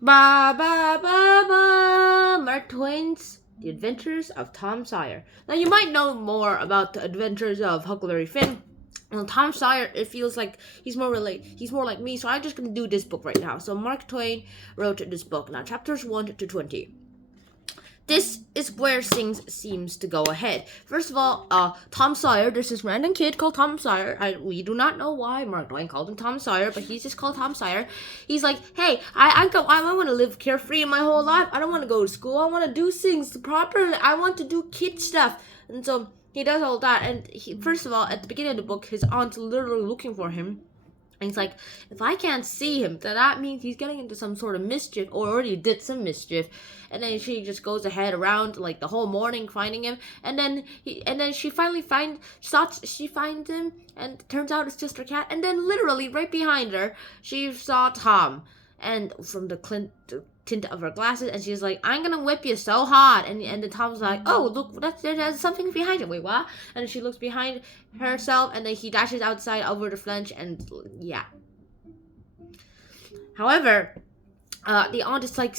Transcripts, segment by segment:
Ba ba ba ba! Mark Twain's The Adventures of Tom Sawyer. Now you might know more about the adventures of Huckleberry Finn. Well, Tom Sawyer, it feels like he's more like me, so I'm just gonna do this book right now. So Mark Twain wrote this book. Now chapters 1 to 20. This is where things seems to go ahead. First of all, Tom Sawyer, there's this random kid called Tom Sawyer. We do not know why Mark Twain called him Tom Sawyer, but he's just called Tom Sawyer. He's like, hey, I want to live carefree in my whole life. I don't want to go to school. I want to do things properly. I want to do kid stuff. And so he does all that. And first of all, at the beginning of the book, his aunt's literally looking for him. And he's like, if I can't see him, then that means he's getting into some sort of mischief, or already did some mischief. And then she just goes ahead around like the whole morning finding him. And then she finally finds him, and turns out it's just her cat. And then literally right behind her, she saw Tom, and from the tint of her glasses, and she's like, I'm gonna whip you so hard. And then Tom's like, oh, look, there's something behind him. Wait, what? And she looks behind herself, and then he dashes outside over the flinch, and yeah. However, the aunt is like,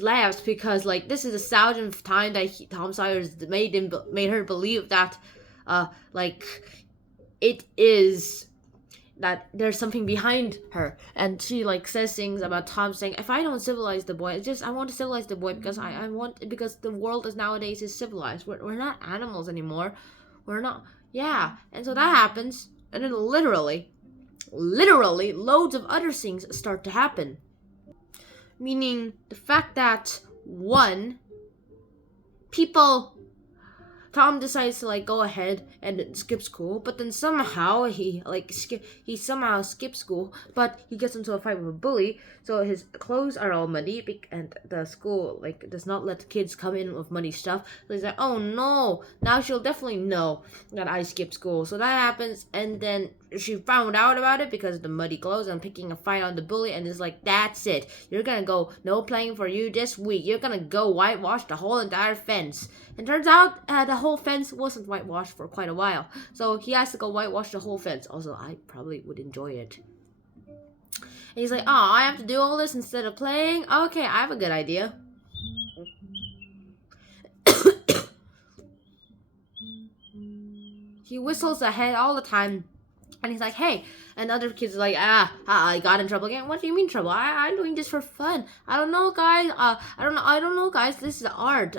laughs because like this is the thousandth time that Tom Sawyer's made her believe that, like, it is that there's something behind her, and she like says things about Tom saying, if I don't civilize the boy, I want to civilize the boy because the world is nowadays is civilized. We're not animals anymore. We're not. Yeah. And so that happens, and then literally loads of other things start to happen, meaning the fact that one, Tom decides to like go ahead and skip school, but then somehow he somehow skips school, but he gets into a fight with a bully, so his clothes are all muddy, and the school like does not let kids come in with muddy stuff. So he's like, oh no, now she'll definitely know that I skipped school. So that happens, and then she found out about it because of the muddy clothes and picking a fight on the bully, and is like, that's it, you're gonna go, no playing for you this week, you're gonna go whitewash the whole entire fence. And turns out the whole fence wasn't whitewashed for quite a while, so he has to go whitewash the whole fence. Also, I probably would enjoy it. And he's like, oh, I have to do all this instead of playing? Okay, I have a good idea. He whistles ahead all the time, and he's like, hey, and other kids are like, I got in trouble again. What do you mean trouble? I'm doing this for fun. I don't know, guys. I don't know, guys. This is art.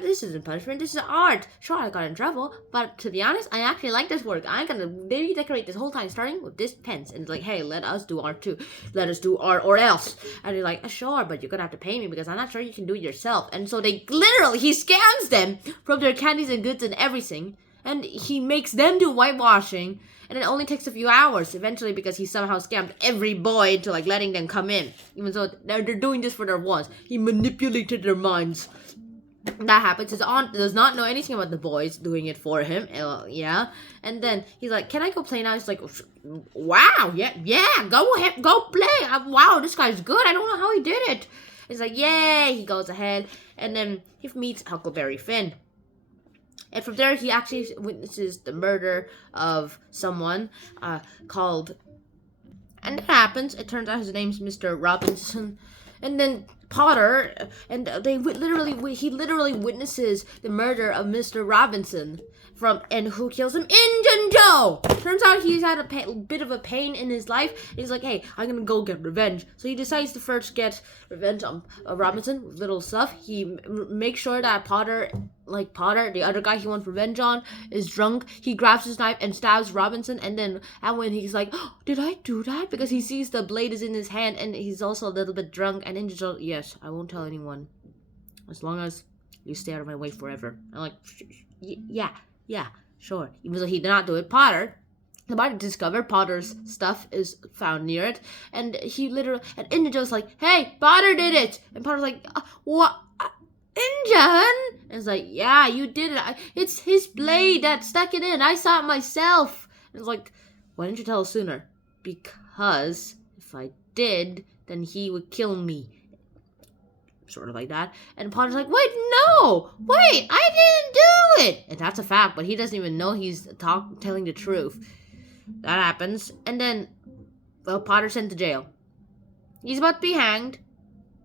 This isn't punishment. This is art. Sure, I got in trouble, but to be honest, I actually like this work. I'm gonna maybe decorate this whole time, starting with this pens. And it's like, hey, let us do art too. Let us do art or else. And they're like, sure, but you're gonna have to pay me because I'm not sure you can do it yourself. And so he scams them from their candies and goods and everything. And he makes them do whitewashing, and it only takes a few hours eventually because he somehow scammed every boy into like letting them come in, even though they're doing this for their wants. He manipulated their minds. That happens. His aunt does not know anything about the boys doing it for him. Yeah. And then he's like, can I go play now? He's like, wow, yeah, go ahead, go play. Wow, this guy's good. I don't know how he did it. He's like, yay. He goes ahead, and then he meets Huckleberry Finn. And from there, he actually witnesses the murder of someone called... And that happens. It turns out his name's Mr. Robinson. And then Potter, and he literally witnesses the murder of Mr. Robinson. And who kills him? Injun Joe! Turns out he's had a bit of a pain in his life. And he's like, hey, I'm gonna go get revenge. So he decides to first get revenge on Robinson with little stuff. He makes sure that Potter, the other guy he wants revenge on, is drunk. He grabs his knife and stabs Robinson. And when he's like, oh, did I do that? Because he sees the blade is in his hand, and he's also a little bit drunk. And Injun Joe, yes, I won't tell anyone. As long as you stay out of my way forever. I'm like, yeah, sure. Even though he did not do it, the body discovered Potter's stuff is found near it, and Injun Joe's like, hey, Potter did it! And Potter's like, what? Injun? And it's like, yeah, you did it. It's his blade that stuck it in. I saw it myself. And it's like, why didn't you tell us sooner? Because if I did, then he would kill me. Sort of like that. And Potter's like, wait, no! Wait, I didn't do it! And that's a fact, but he doesn't even know he's telling the truth. That happens. And then, Potter's sent to jail. He's about to be hanged.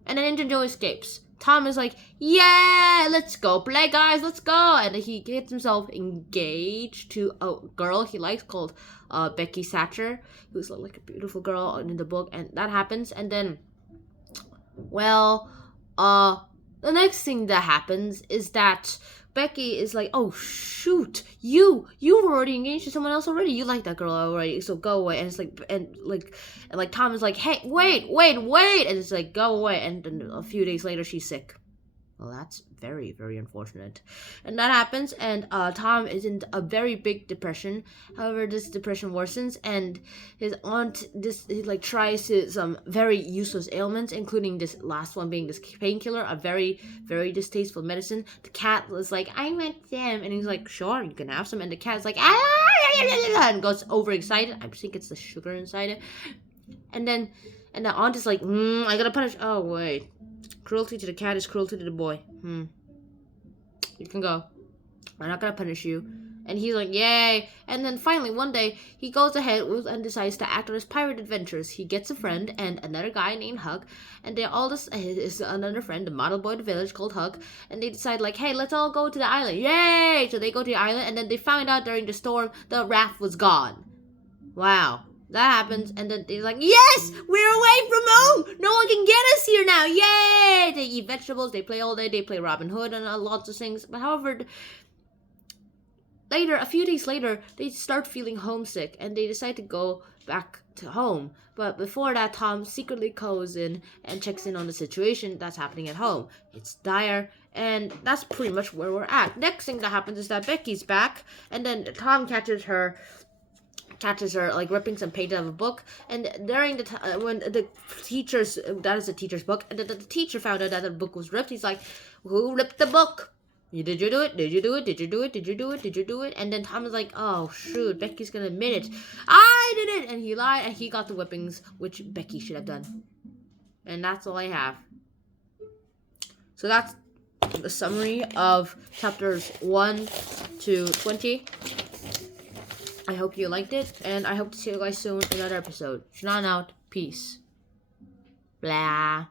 And then Injun Joe escapes. Tom is like, yeah, let's go play, guys, let's go. And he gets himself engaged to a girl he likes called Becky Satcher, who's like a beautiful girl in the book. And that happens. And then, well, the next thing that happens is that Becky is like, oh shoot, you were already engaged to someone else already. You like that girl already, so go away. And it's like, and Tom is like, hey, wait, and it's like, go away. And then a few days later, she's sick. Well, that's very, very unfortunate. And that happens, and Tom is in a very big depression. However, this depression worsens, and his aunt he tries some very useless ailments, including this last one being this painkiller, a very, very distasteful medicine. The cat was like, I want some, and he's like, sure, you can have some. And the cat's like, and goes overexcited. I think it's the sugar inside it. And the aunt is like, I gotta punish. Oh wait. Cruelty to the cat is cruelty to the boy. You can go. I'm not gonna punish you. And he's like, yay. And then finally, one day, he goes ahead and decides to act on his pirate adventures. He gets a friend and another guy named Hug. And they all is another friend, the model boy of the village called Hug. And they decide like, hey, let's all go to the island. Yay! So they go to the island, and then they find out during the storm the raft was gone. Wow. That happens, and then they're like, yes, we're away from home. No one can get us here now. Yay! They eat vegetables. They play all day. They play Robin Hood and lots of things. But however, a few days later, they start feeling homesick, and they decide to go back to home. But before that, Tom secretly goes in and checks in on the situation that's happening at home. It's dire, and that's pretty much where we're at. Next thing that happens is that Becky's back, and then Tom catches her like ripping some pages out of a book, and during the when the teacher's that is the teacher's book, and the teacher found out that the book was ripped, he's like, who ripped the book? Did you do it? Did you do it? Did you do it? Did you do it? Did you do it? And then Tom is like, oh shoot, Becky's gonna admit it. I did it! And he lied, and he got the whippings, which Becky should have done. And that's all I have. So that's the summary of chapters 1 to 20. I hope you liked it, and I hope to see you guys soon in another episode. Shannon out. Peace. Blah.